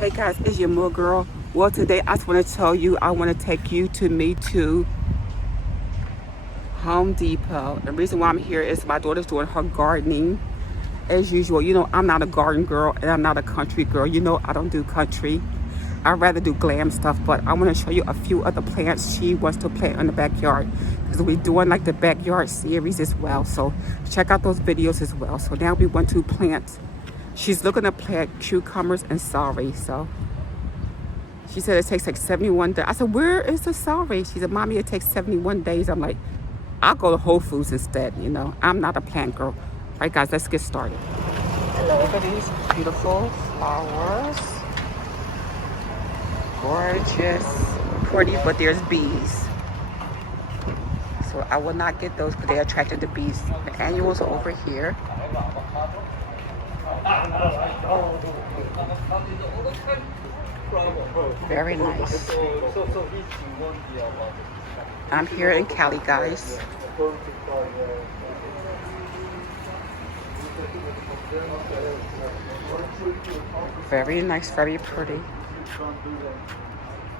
Hey guys, it's your Mooregirl. Well, today I just want to tell you, I want to take you to Home Depot. The reason why I'm here is my daughter's doing her gardening. As usual, you know, I'm not a garden girl and I'm not a country girl. You know, I don't do country. I'd rather do glam stuff, but I want to show you a few other plants she wants to plant in the backyard. Because we're doing like the backyard series as well. So check out those videos as well. So now we want to plant. She's looking to plant cucumbers and celery. So she said it takes like 71 days. I said, where is the celery? She said, Mommy, it takes 71 days. I'm like, I'll go to Whole Foods instead. You know, I'm not a plant girl. All right, guys, let's get started. Look at these beautiful flowers. Gorgeous, pretty, but there's bees. So I will not get those because they attracted the bees. The annuals are over here. Very nice. I'm here in Cali, guys. Very nice, very pretty.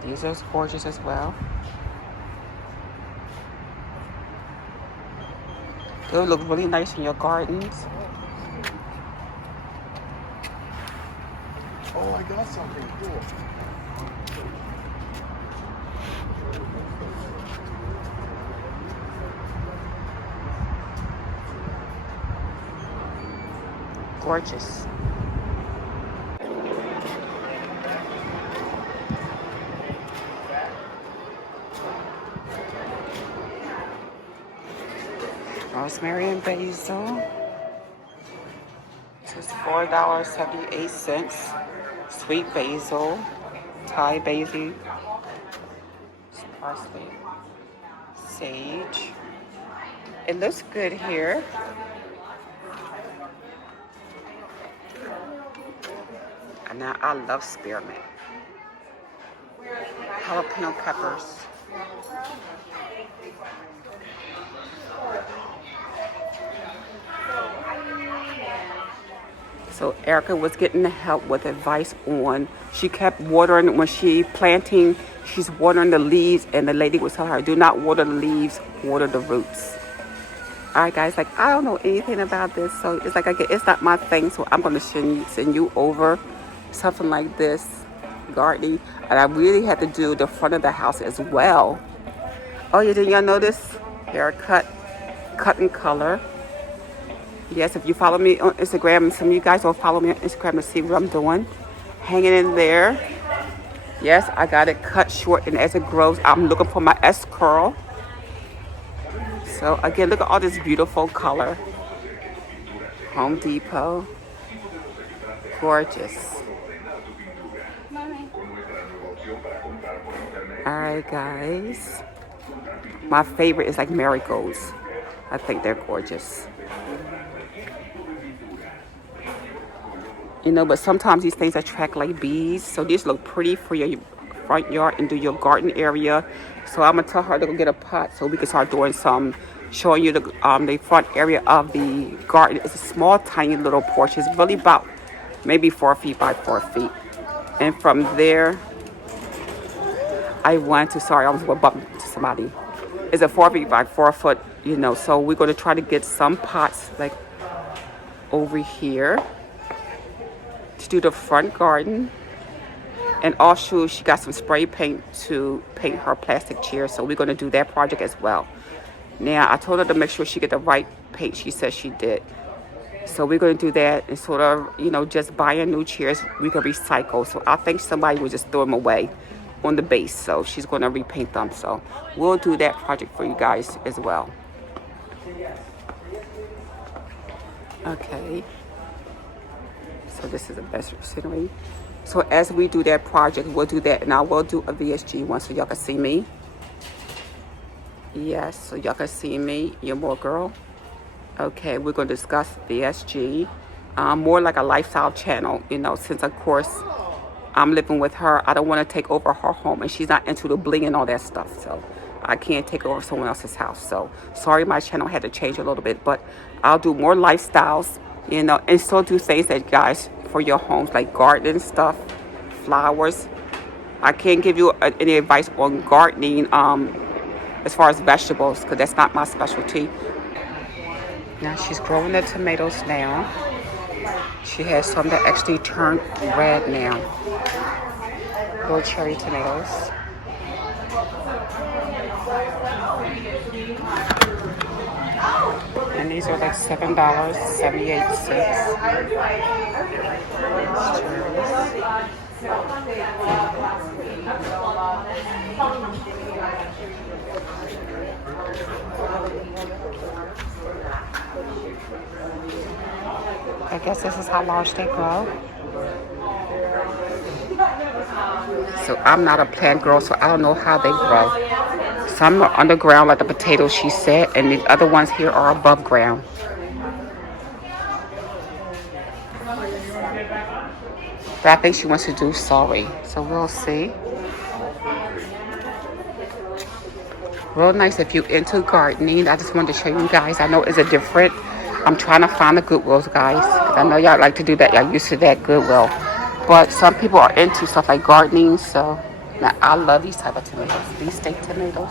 These are gorgeous as well. They would look really nice in your gardens. Oh, I got something cool. Gorgeous. Rosemary and basil. This is $4.78. Sweet basil, Thai basil, parsley, sage. It looks good here. And now I love spearmint. Jalapeno peppers. So Erica was getting the help with advice on, she kept watering when she planting, she's watering the leaves, and the lady was telling her, do not water the leaves, water the roots. All right, guys, like, I don't know anything about this, so it's like, it's not my thing, so I'm going to send you over something like this, gardening. And I really had to do the front of the house as well. Oh, yeah, didn't y'all notice? Haircut, cut and color. Yes, if you follow me on Instagram, and some of you guys will follow me on Instagram to see what I'm doing. Hanging in there. Yes, I got it cut short, and as it grows, I'm looking for my S curl. So again, look at all this beautiful color. Home Depot. Gorgeous. Alright, guys. My favorite is like marigolds. I think they're gorgeous. You know, but sometimes these things attract like bees. So these look pretty for your front yard and do your garden area. So I'm gonna tell her to go get a pot so we can start doing some, showing you the front area of the garden. It's a small, tiny little porch. It's really about maybe 4 feet by 4 feet. And from there, I went to, sorry, I was bumping to somebody. It's a 4 feet by 4 foot, you know. So we're gonna try to get some pots like over here to do the front garden. And also she got some spray paint to paint her plastic chair, so we're going to do that project as well. Now I told her to make sure she get the right paint. She said she did, so we're going to do that. And sort of, you know, just buying new chairs we can recycle. So I think somebody would just throw them away on the base, so she's going to repaint them. So we'll do that project for you guys as well. Okay, so this is the best scenery. So as we do that project, we'll do that, and I will do a VSG one so y'all can see me. Yes, so y'all can see me, your Mooregirl. Okay, we're going to discuss VSG, more like a lifestyle channel, you know, since of course I'm living with her. I don't want to take over her home, and she's not into the bling and all that stuff, so I can't take over someone else's house. So sorry, my channel had to change a little bit, but I'll do more lifestyles, you know, and still do things that guys for your homes, like gardening stuff, flowers. I can't give you any advice on gardening as far as vegetables because that's not my specialty. Now she's growing the tomatoes now. She has some that actually turned red now. Little cherry tomatoes. And these are like $7.78. I guess this is how large they grow. So I'm not a plant girl, so I don't know how they grow. Some are underground like the potatoes she said, and the other ones here are above ground. But I think she wants to do sorry, so we'll see. Real nice if you're into gardening. I just wanted to show you guys. I know it's a different. I'm trying to find the Goodwills, guys. I know y'all like to do that. Y'all used to that Goodwill. But some people are into stuff like gardening, so now I love these type of tomatoes. These steak tomatoes.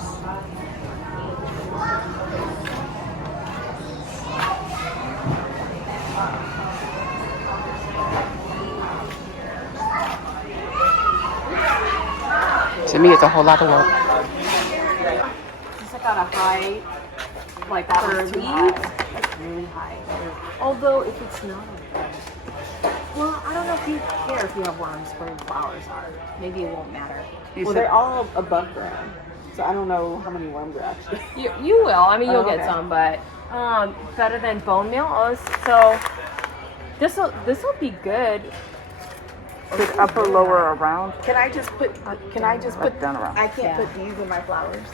To me, it's a whole lot of work. It's like on a high, like for leaves, it's really high. Although if it's not, well, I don't know if you care if you have worms where your flowers are. Maybe it won't matter. Well, they're all above ground, so I don't know how many worms are actually. You will. I mean, you'll okay. get some, but better than bone meal. So this will be good. Put upper, lower, around. Can I just put? Down around? I can't put these in my flowers.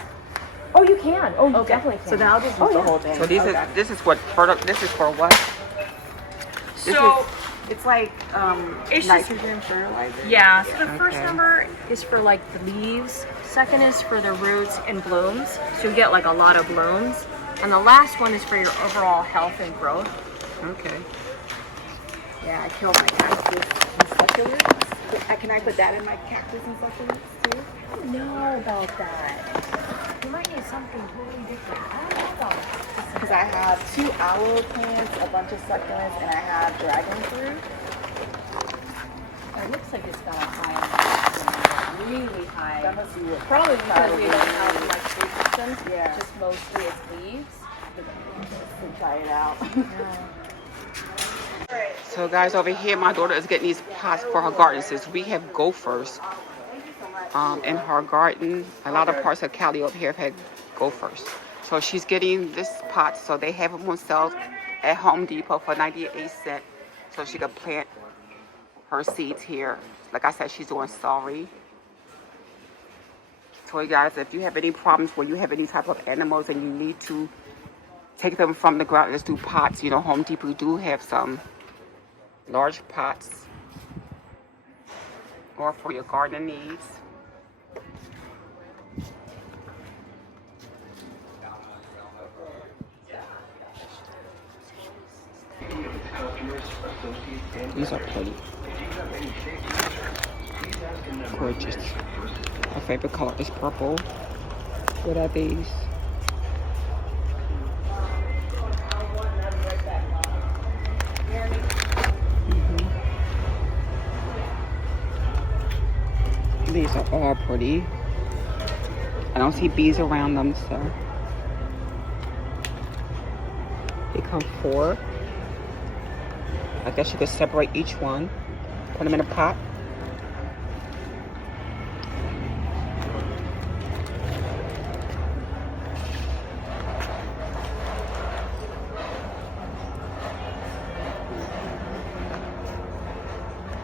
Oh, you can. Oh, you definitely can. So then I'll just use the whole thing. So this is what this is for what? So it's like it's nitrogen fertilizer. yeah. So the first number is for like the leaves. Second is for the roots and blooms. So you get like a lot of blooms. And the last one is for your overall health and growth. Okay. Yeah, I kill my cactus and succulents. Can I put that in my cactus and succulents too? I don't know about that. You might need something totally different. I don't know about that. Because I have 2 aloe plants, a bunch of succulents, and I have dragon fruit. It looks like it's got a high, really high. That must be what. Probably because we don't have much food systems. Yeah. Just mostly it's leaves. To try it out. So guys, over here, my daughter is getting these pots for her garden. Since we have gophers in her garden, a lot of parts of Cali up here have had gophers. So she's getting this pot. So they have them on sale at Home Depot for 98 cents. So she could plant her seeds here. Like I said, she's doing sorry. So guys, if you have any problems where you have any type of animals and you need to take them from the ground, just do pots. You know, Home Depot do have some large pots or for your garden needs. These are pretty. Gorgeous. My favorite color is purple. What are these? These are all pretty. I don't see bees around them, so they come 4. I guess you could separate each one, put them in a pot.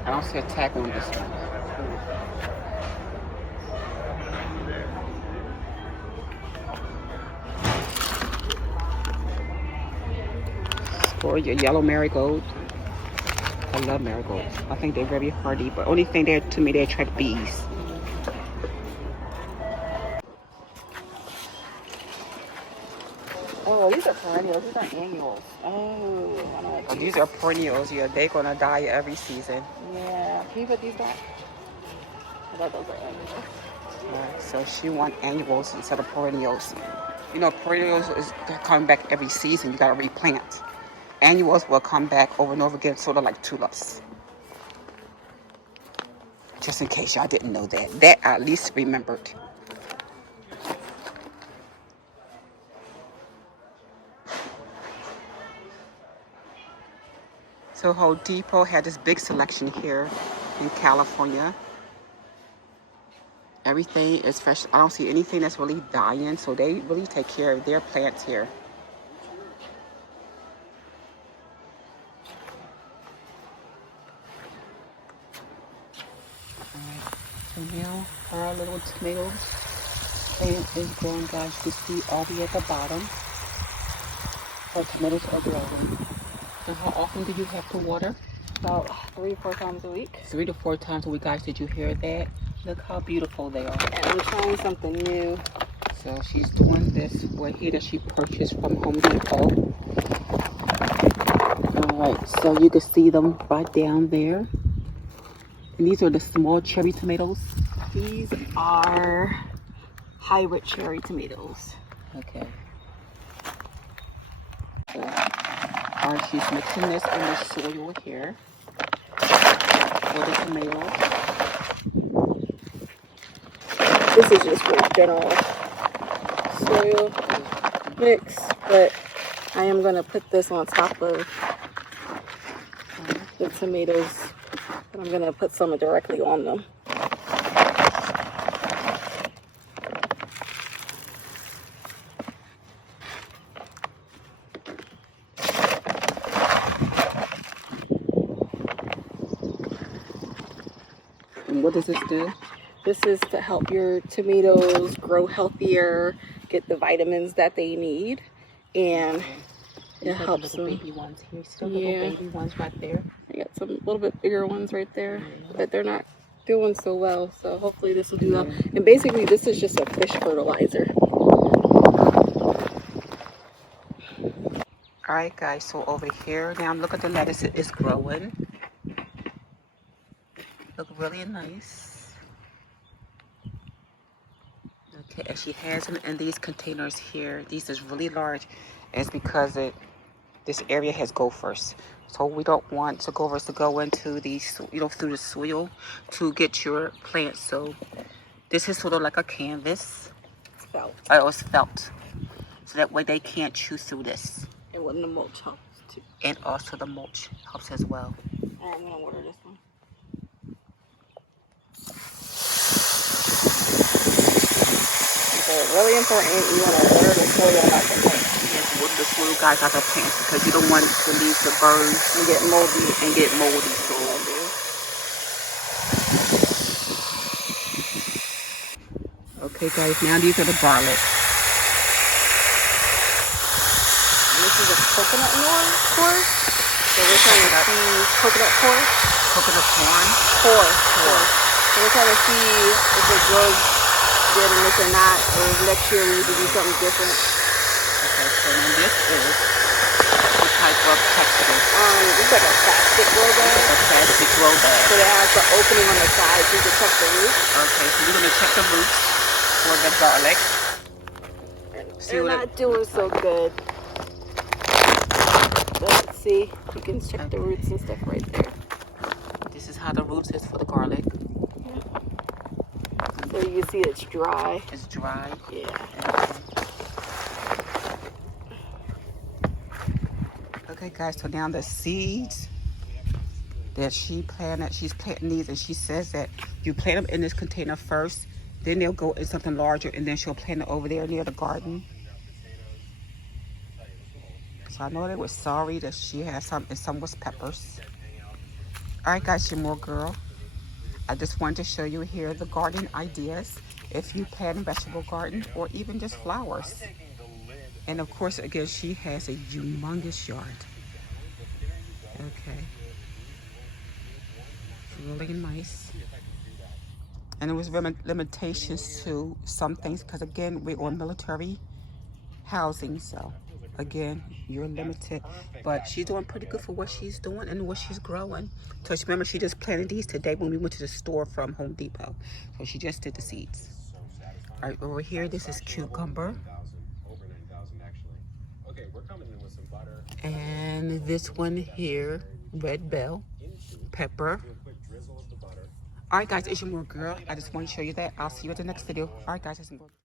I don't see a tag on this one. For your yellow marigold. I love marigolds. I think they're very hardy, but only thing there to me, they attract bees. Oh, these are perennials. These are annuals. Oh, I don't like These are perennials. Yeah, they're gonna die every season. Yeah. Can you put these back? I thought those were annuals. Right, so she wants annuals instead of perennials. You know, perennials is they're coming back every season. You gotta replant. Annuals will come back over and over again, sort of like tulips. Just in case y'all didn't know that. That I at least remembered. So Home Depot had this big selection here in California. Everything is fresh. I don't see anything that's really dying, so they really take care of their plants here. Alright, so now our little tomato plant is growing, guys. You can see all the way at the bottom. Our tomatoes are growing. And how often do you have to water? About 3 or 4 times a week. 3 to 4 times a week, guys. Did you hear that? Look how beautiful they are. And I'm trying something new. So she's doing this right here that she purchased from Home Depot. Alright, so you can see them right down there. And these are the small cherry tomatoes. These are hybrid cherry tomatoes. Okay. So, alright, she's mixing this in the soil here for the tomatoes. This is just for general soil mix, but I am going to put this on top of the tomatoes. And I'm going to put some directly on them. And what does this do? This is to help your tomatoes grow healthier, get the vitamins that they need, and it helps them. Baby ones here, still little baby ones right there. I got some little bit bigger ones right there, but they're not doing so well. So hopefully this will do that. And basically, this is just a fish fertilizer. All right, guys. So over here now, look at the lettuce. It is growing. Look really nice. Okay, and she has them in these containers here. These is really large. It's because this area has gophers, so we don't want the gophers to go into these, through the soil to get your plants. So this is sort of like a canvas. It's felt. Oh, it's felt, so that way they can't chew through this. And when the mulch helps too. And also the mulch helps as well. Alright, I'm gonna water this one. So really important, you want to water the soil out the plant. Yes, water the soil, guys, out the plants, because you don't want the leaves to burn And get moldy. So okay, guys, now these are the garlic. And this is a coconut core. So we're trying to see coconut core. Coconut corn. Core. So we're trying to see if it grows good in this or not, or if next year we need to do something different. Okay, so then this is the type of texture. It's like a plastic grow bag. A plastic grow bag. So it has the opening on the side so you can check the roots. Okay, so we're gonna check the roots for the garlic. They're not doing so good. Let's see. You can check the roots and stuff right there. This is how the roots is for the garlic. So you can see it's dry. It's dry. Yeah. Okay, guys, so now the seeds that she's planting these, and she says that you plant them in this container first, then they'll go in something larger, and then she'll plant it over there near the garden. So I know they were sorry that she had some, and some was peppers. All right, guys, Iammooregirl. I just wanted to show you here the garden ideas if you plant a vegetable garden or even just flowers. And of course, again, she has a humongous yard. Okay. It's really nice. And there was limitations to some things because, again, we're on military housing, so again, you're limited, but she's doing pretty good for what she's doing and what she's growing. So remember, she just planted these today when we went to the store from Home Depot. So she just did the seeds. All right, over here, this is cucumber. And this one here, red bell pepper. All right, guys, it's your Mooregirl. I just want to show you that. I'll see you at the next video. All right, guys, it's your Mooregirl.